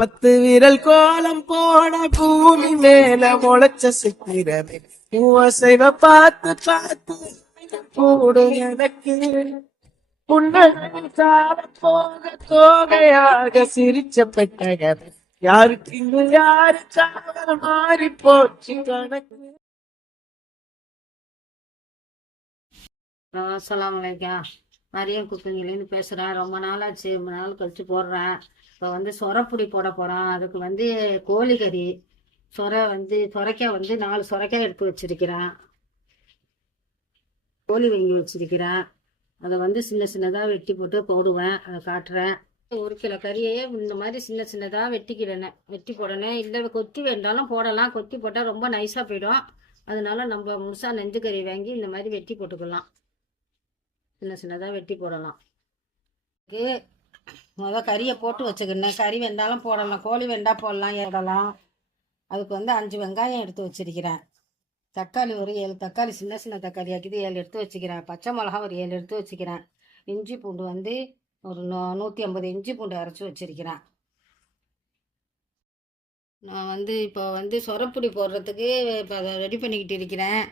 10 விரல் கோலம் போட பூமி மேல முளைச்ச சித்திரமே அசைவ பார்த்து பார்த்து கூடு எனக்கு புன்னகைச்சால போக தோகையாக சிரிச்ச பெட்டகமே யாருக்கு இங்கு யாரு காவல் மாறி போச்சு கணக்கு. அஸ்ஸலாமு அலைக்கும். மரியம் குக்கிங்லேருந்து பேசுகிறேன். ரொம்ப நாளாச்சு, ரொம்ப நாள் கழிச்சு போடுறேன். இப்போ வந்து சொரப்புடி போட போகிறோம். அதுக்கு வந்து கோழிக்கறி சொரைக்காய் வந்து 4 சொரைக்காய் எடுத்து வச்சிருக்கிறேன். கோழி வாங்கி வச்சிருக்கிறேன். அதை வந்து சின்ன சின்னதாக வெட்டி போட்டு போடுவேன். அதை காட்டுறேன். 1 கிலோ கறியே இந்த மாதிரி சின்ன சின்னதாக வெட்டி போடணும். இல்லை கொத்தி வேண்டாலும் போடலாம். கொத்தி போட்டால் ரொம்ப நைஸாக போயிடும். அதனால நம்ம முழுசாக நெஞ்சு கறி வாங்கி இந்த மாதிரி வெட்டி போட்டுக்கலாம். சின்ன சின்னதாக வெட்டி போடலாம். கறியை போட்டு வச்சுக்கினேன். கறி வெந்தாலும் போடலாம், கோழி வெண்டா போடலாம். அதுக்கு வந்து 5 வெங்காயம் எடுத்து வச்சிருக்கிறேன். தக்காளி ஒரு 7 தக்காளி, சின்ன சின்ன தக்காளி ஆக்கிது 7 எடுத்து வச்சுக்கிறேன். பச்சை மிளகா ஒரு 7 எடுத்து வச்சுக்கிறேன். இஞ்சி பூண்டு வந்து ஒரு 150 இஞ்சி பூண்டு அரைச்சி வச்சிருக்கிறேன். நான் வந்து இப்போ வந்து சொரப்புடி போடுறதுக்கு இப்போ அதை ரெடி பண்ணிக்கிட்டு இருக்கிறேன்.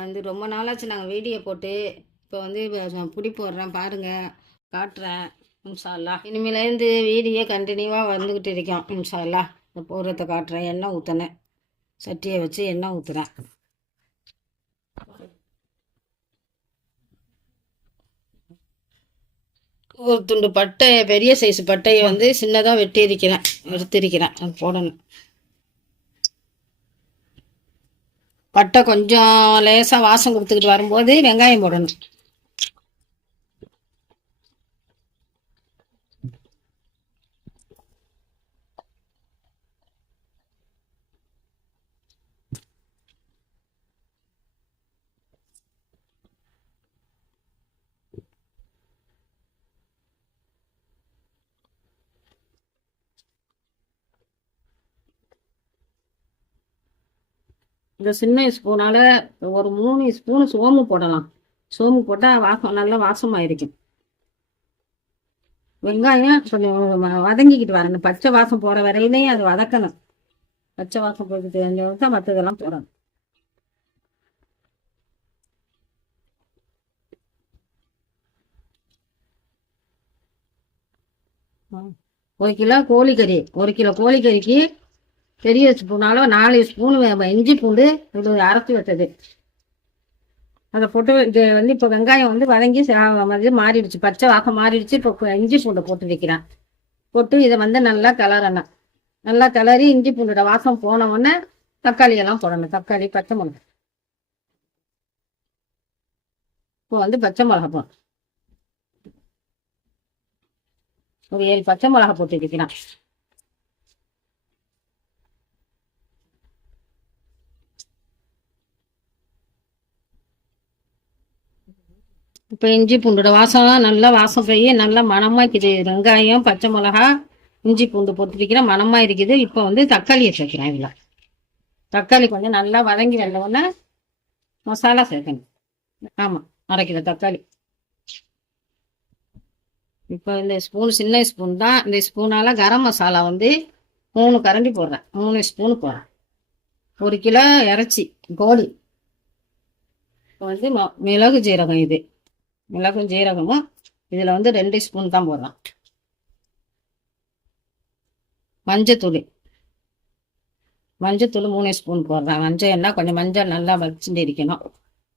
வந்து ரொம்ப நாளாச்சு நாங்கள் வீடியோ போட்டு. இப்போ வந்து புடி போடுறேன், பாருங்கள், காட்டுறேன். இன்ஷா அல்லாஹ் இனிமேலேருந்து வீடியோ கண்டினியூவாக வந்துக்கிட்டு இருக்கோம். இன்ஷா அல்லாஹ் இந்த போடுறத காட்டுறேன். எண்ணெய் ஊற்றினேன், சட்டியை வச்சு எண்ணெய் ஊற்றுறேன். ஒரு துண்டு பட்டை, பெரிய சைஸ் பட்டையை வந்து சின்னதாக எடுத்திருக்கிறேன். அது போடணும். பட்டை கொஞ்சம் லேசாக வாசம் கொடுத்துக்கிட்டு வரும்போது வெங்காயம் போடணும். இந்த சின்ன ஸ்பூனால் ஒரு 3 ஸ்பூன் சோம்பு போடலாம். சோம்பு போட்டால் நல்லா வாசமாக இருக்கும். வெங்காயம் கொஞ்சம் வதங்கிக்கிட்டு வரணும். பச்சை வாசம் போகிற வரையிலையும் அது வதக்கணும். பச்சை வாசம் போய்கிட்டு தான் மற்றதெல்லாம் போடணும். ஒரு கிலோ கோழிக்கறிக்கு பெரிய ஸ்பூனால 4 ஸ்பூன் இஞ்சி பூண்டு இது அரைச்சி வச்சது அதை போட்டு. இது வந்து இப்போ வெங்காயம் வந்து வதங்கி மாறிடுச்சு, பச்சை வாசம் மாறிடுச்சு. இப்போ இஞ்சி பூண்டை போட்டு வைக்கிறேன். போட்டு இதை வந்து நல்லா கிளறணும். நல்லா கிளறி இஞ்சி பூண்டோட வாசம் போன உடனே தக்காளி எல்லாம் போடணும். தக்காளி, பச்சை மிளகா. இப்போ வந்து பச்சை மிளகா போடணும். ஒரு 7 பச்சை மிளகா போட்டு வைக்கிறேன். இப்போ இஞ்சி பூண்டோட வாசம் நல்லா வாசம் போய் நல்லா மணமாக இருக்குது. வெங்காயம், பச்சை மிளகா, இஞ்சி பூண்டு போட்டுருக்கிறேன், மணமாக இருக்குது. இப்போ வந்து தக்காளியை சேர்க்கிறேன். இதில் தக்காளி கொஞ்சம் நல்லா வதங்கி வந்தோடனே மசாலா சேர்க்கணும். ஆமாம், அரைக்கிற தக்காளி. இப்போ இந்த ஸ்பூன் சின்ன ஸ்பூன் தான். இந்த ஸ்பூனால் கரம் மசாலா வந்து 3 கரண்டி போடுறேன். 3 ஸ்பூன் போடுறேன். 1 கிலோ இறைச்சி கோழி. இப்போ வந்து மிளகு ஜீரகம், இது மிளகும் ஜீரகமும் இதில் வந்து 2 ஸ்பூன் தான் போடுறோம். மஞ்சத்தூள் 3 ஸ்பூன் போடுறேன். மஞ்சள் எல்லாம் கொஞ்சம் மஞ்சள் நல்லா வச்சுட்டு இருக்கணும்.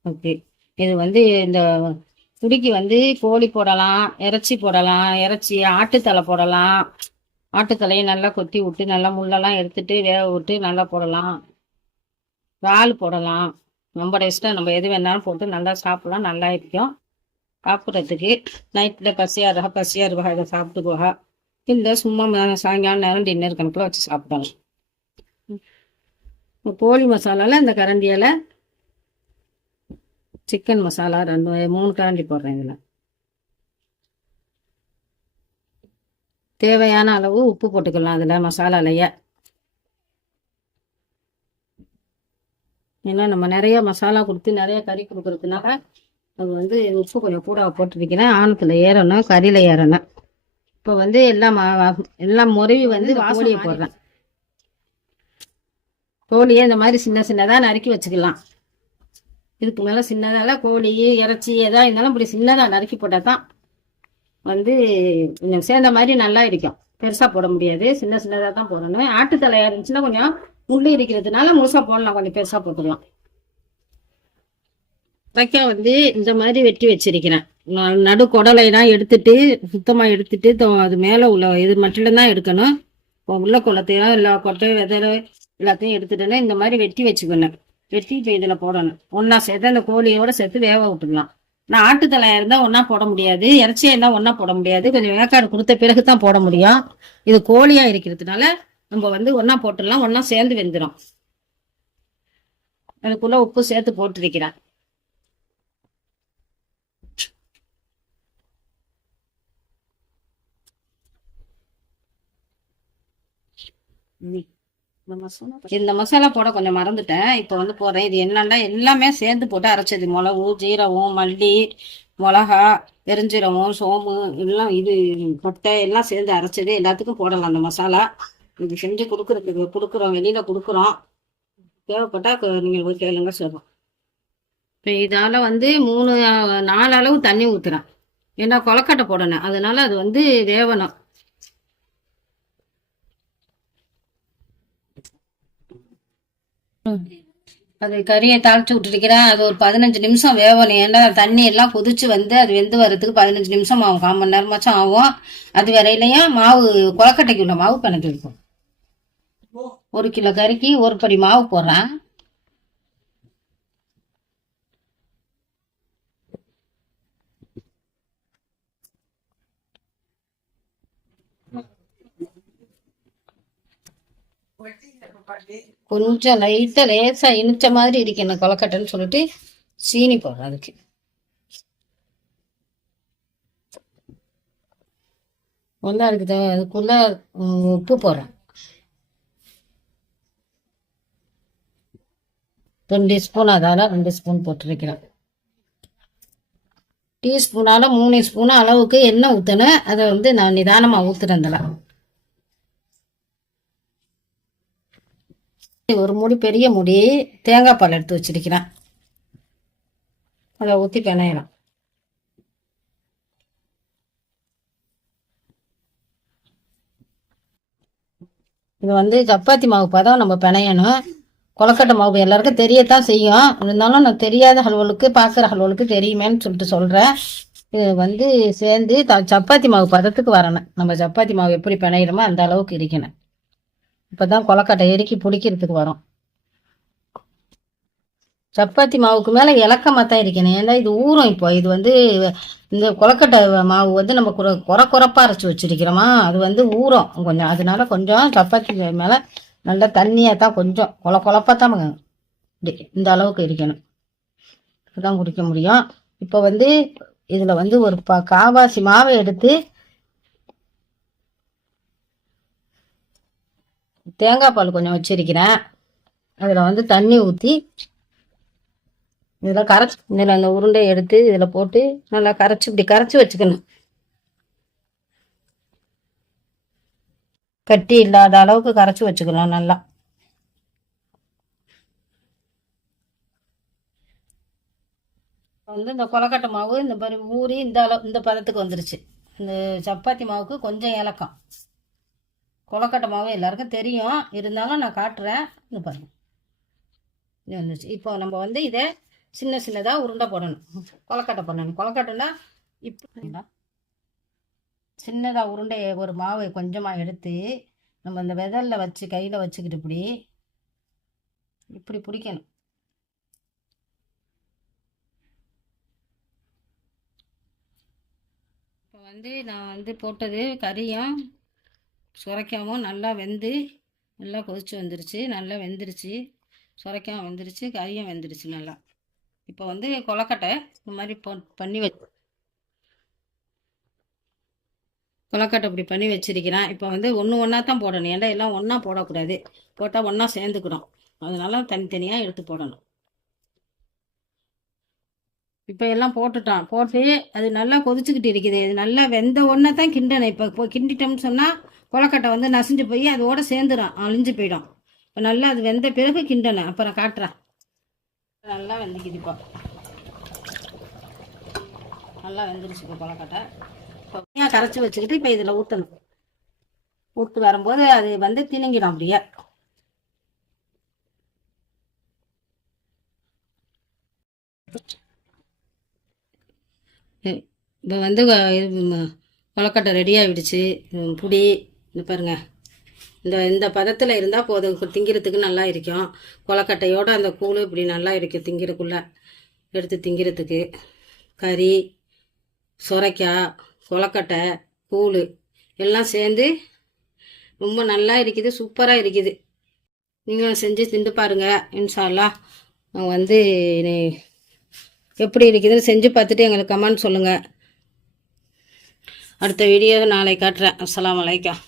ஓகே. இது வந்து இந்த துடிக்கு வந்து கோழி போடலாம், இறைச்சி போடலாம், ஆட்டுத்தலை போடலாம். ஆட்டுத்தலையை நல்லா கொத்தி விட்டு நல்லா முள்ளெல்லாம் எடுத்துட்டு வேக விட்டு நல்லா போடலாம். இறால் போடலாம். நம்மளோட இஷ்டம், நம்ம எது வேணாலும் போட்டு நல்லா சாப்பிடலாம். நல்லா இருக்கும் சாப்பிட்றதுக்கு. நைட்டில் பசியாக இருப்பா இதை சாப்பிட்டு போக. இல்லை சும்மா சாயங்காலம் நேரம் டின்னர் கணக்கில் வச்சு சாப்பிடலாம். கோழி மசாலாவில் இந்த கரண்டியால் சிக்கன் மசாலா 3 கரண்டி போடுறேன். இதில் தேவையான அளவு உப்பு போட்டுக்கலாம். அதில் மசாலாலையே ஏன்னா நம்ம நிறைய மசாலா கொடுத்து நிறைய கறி கொடுக்கறதுனால அது வந்து உப்பு கொஞ்சம் கூட போட்டுருக்கிறேன். ஆணத்தில் ஏறணும், கறியில் ஏறணும். இப்போ வந்து எல்லாம் முறைவி வந்து கோழியை போடுறேன். கோழியை இந்த மாதிரி சின்ன சின்னதாக நறுக்கி வச்சுக்கலாம். இதுக்கு மேலே சின்னதாக கோழி இறைச்சி எதாக இருந்தாலும் இப்படி சின்னதாக நறுக்கி போட்டால் தான் வந்து கொஞ்சம் சேர்ந்த மாதிரி நல்லா இருக்கும். பெருசாக போட முடியாது, சின்ன சின்னதாக தான் போடணும். ஆட்டுத்தலையாக இருந்துச்சுன்னா கொஞ்சம் முள்ளு இருக்கிறதுனால முழுசாக போடலாம், கொஞ்சம் பெருசாக போட்டுக்கலாம். சுரைக்காய் வந்து இந்த மாதிரி வெட்டி வச்சிருக்கிறேன். நடு குடலையெல்லாம் எடுத்துட்டு சுத்தமாக எடுத்துட்டு அது மேலே உள்ள இது மட்டும் தான் எடுக்கணும். உள்ள குளத்தையெல்லாம் எல்லா கொட்டை விதலை எல்லாத்தையும் எடுத்துட்டேன்னா இந்த மாதிரி வெட்டி வச்சுக்கணும். வெட்டி இப்போ இதில் போடணும். ஒன்றா சேர்த்து அந்த கோழியோட சேர்த்து வேக விட்டுடலாம். நான் ஆட்டுத்தலையாக இருந்தால் ஒன்றா போட முடியாது, இறைச்சியாக இருந்தால் ஒன்றா போட முடியாது. கொஞ்சம் வேக்காடு கொடுத்த பிறகு தான் போட முடியும். இது கோழியாக இருக்கிறதுனால நம்ம வந்து ஒன்றா போட்டுடலாம், ஒன்றா சேர்ந்து வெந்துடும். அதுக்குள்ளே உப்பு சேர்த்து போட்டுருக்கிறேன். இந்த மசாலா போட கொஞ்சம் மறந்துட்டேன், இப்போ வந்து போடுறேன். இது என்னன்னா எல்லாமே சேர்ந்து போட்டு அரைச்சது. மிளகு, ஜீரகம், மல்லி, மிளகா, பெருஞ்சீரகம், சோம்பு எல்லாம் இது கொட்டை எல்லாம் சேர்ந்து அரைச்சது. எல்லாத்துக்கும் போடலாம் அந்த மசாலா. இது செஞ்சு கொடுக்குறோம், வெளியில கொடுக்குறோம். தேவைப்பட்டா நீங்கள் போய் கேளுங்க சொல்றோம். இப்போ இதால வந்து 4 அளவு தண்ணி ஊற்றுறேன். ஏன்னா கொலக்கட்டை போடணும், அதனால அது வந்து வேவணும். அது கறியை தாளிச்சு விட்டுருக்கிறேன். அது ஒரு 15 நிமிஷம் வேகணும். ஏன்னா தண்ணி எல்லாம் கொதிச்சு வந்து அது வெந்து வர்றதுக்கு 15 நிமிஷம் ஆகும், 1/4 மணி நேரமாச்சும் ஆகும். அது வரையிலையும் மாவு கொலக்கட்டைக்கு உள்ள மாவு கணக்கு இருக்கும். 1 கிலோ கறிக்கு 1 படி மாவு போடுறேன். கொஞ்சம் லைட்டா லேசா இனிச்ச மாதிரி இருக்கணும் கொலக்கட்டைன்னு சொல்லிட்டு சீனி போடுறேன். அதுக்கு ஒன்றா இருக்குது. அதுக்குள்ள உப்பு போடுறேன். 2 ஸ்பூன், அதால 2 ஸ்பூன் போட்டுருக்கிறேன். டீஸ்பூனால 3 ஸ்பூன் அளவுக்கு எண்ணெய் ஊற்றணும். அதை வந்து நான் நிதானமாக ஊற்றுறேன். ஒரு மூடி, பெரிய மூடி தேங்காய் பால் எடுத்து வச்சிருக்கிறேன். அதை ஊற்றி பிணையலாம். இது வந்து சப்பாத்தி மாவு பதம் நம்ம பிணையணும். கொலக்கட்டை மாவு எல்லாருக்கும் தெரியத்தான் செய்யும், இருந்தாலும் நான் தெரியாத ஹல்வலுக்கு பார்க்குற ஹல்வலுக்கு தெரியுமேன்னு சொல்லிட்டு சொல்கிறேன். இது வந்து சேர்ந்து சப்பாத்தி மாவு பதத்துக்கு வரணும். நம்ம சப்பாத்தி மாவு எப்படி பிணையிறோமோ அந்த அளவுக்கு இருக்கணும். இப்போதான் கொலக்கட்டை எரிக்கி பிடிக்கிறதுக்கு வரும். சப்பாத்தி மாவுக்கு மேலே இலக்கமாக தான் இருக்கணும். ஏன்னா இது ஊறும். இப்போ இது வந்து இந்த கொலக்கட்டை மாவு வந்து நம்ம குறப்பாக அரைச்சி வச்சிருக்கிறோமா, அது வந்து ஊறும் கொஞ்சம். அதனால கொஞ்சம் சப்பாத்தி மேலே நல்லா தண்ணியாக தான், கொஞ்சம் கொலப்பாக தான் இந்த அளவுக்கு இருக்கணும். இப்போதான் குடிக்க முடியும். இப்போ வந்து இதில் வந்து ஒரு காவாசி மாவை எடுத்து தேங்காய் பால் கொஞ்சம் வச்சிருக்கிறேன். அதில் வந்து தண்ணி ஊற்றி இதில் இதில் அந்த உருண்டையை எடுத்து இதில் போட்டு நல்லா இப்படி கரைச்சி வச்சுக்கணும். கட்டி இல்லாத அளவுக்கு கரைச்சி வச்சுக்கணும் நல்லா. வந்து இந்த கொலக்கட்டை மாவு இந்த மாதிரி ஊறி இந்த பதத்துக்கு வந்துருச்சு. இந்த சப்பாத்தி மாவுக்கு கொஞ்சம் இலக்கம். கொலக்கட்டை மாவு எல்லாருக்கும் தெரியும், இருந்தாலும் நான் காட்டுறேன். இந்த பாருங்க, இது வந்துச்சு. இப்போ நம்ம வந்து இதை சின்ன சின்னதாக உருண்டை போடணும். கொலக்கட்டை பண்ணணும். கொலக்கட்டைன்னா இப்போ சின்னதாக உருண்டையை ஒரு மாவை கொஞ்சமாக எடுத்து நம்ம இந்த விதலில் வச்சு கையில் வச்சுக்கிட்டு இப்படி பிடிக்கணும். இப்போ வந்து நான் வந்து போட்டது கறியும் சுரைக்காவும் நல்லா வெந்து நல்லா கொதிச்சு வந்துருச்சு. நல்லா வெந்துருச்சு, சுரைக்காவும் வெந்துருச்சு, கறியும் வெந்துருச்சு நல்லா. இப்போ வந்து கொலக்கட்டை இந்த மாதிரி பண்ணி கொலக்கட்டை இப்படி பண்ணி வச்சிருக்கிறேன். இப்போ வந்து ஒன்றா தான் போடணும். ஏன்னா எல்லாம் ஒன்றா போடக்கூடாது, போட்டால் ஒன்றா சேர்ந்துக்கணும். அதனால தனித்தனியாக எடுத்து போடணும். இப்போ எல்லாம் போட்டுட்டோம். போட்டு அது நல்லா கொதிச்சுக்கிட்டு இருக்குது. இது நல்லா வெந்த உடனே தான் கிண்டணும். இப்போ கிண்டிட்டோம்னு சொன்னால் கொலக்கட்டை வந்து நசிஞ்சு போய் அதோட சேர்ந்துடும், அழிஞ்சு போயிடும். இப்போ நல்லா அது வெந்த பிறகு கிண்டணும். அப்புறம் காட்டுறேன். நல்லா வெந்துக்குது. இப்போ நல்லா வெந்துருச்சு. இப்போ கொலக்கட்டை இப்போ கரைச்சி வச்சுக்கிட்டு இப்போ இதில் ஊற்றணும். ஊற்று வரும்போது அது வந்து திணங்கிடும் அப்படியே. இப்போ வந்து கொலக்கட்டை ரெடி ஆகிடுச்சு. புடி இந்த பாருங்க, இந்த பதத்தில் இருந்தால் போதும், திங்கிறதுக்கு நல்லா இருக்கும். கொலக்கட்டையோடு அந்த கூழ் இப்படி நல்லா இருக்கும் திங்கிறதுக்குள்ளே, எடுத்து திங்கிறதுக்கு. கறி, சுரைக்காய், கொலக்கட்டை, கூழ் எல்லாம் சேர்ந்து ரொம்ப நல்லா இருக்குது, சூப்பராக இருக்குது. நீங்களும் செஞ்சு திண்டு பாருங்க. இன்ஷா அல்லாஹ் வந்து எப்படி இருக்குதுன்னு செஞ்சு பார்த்துட்டு எங்களுக்கு கமெண்ட் சொல்லுங்கள். அடுத்த வீடியோ நாளைக்கு காட்டுறேன். அஸ்ஸலாமு அலைக்கும்.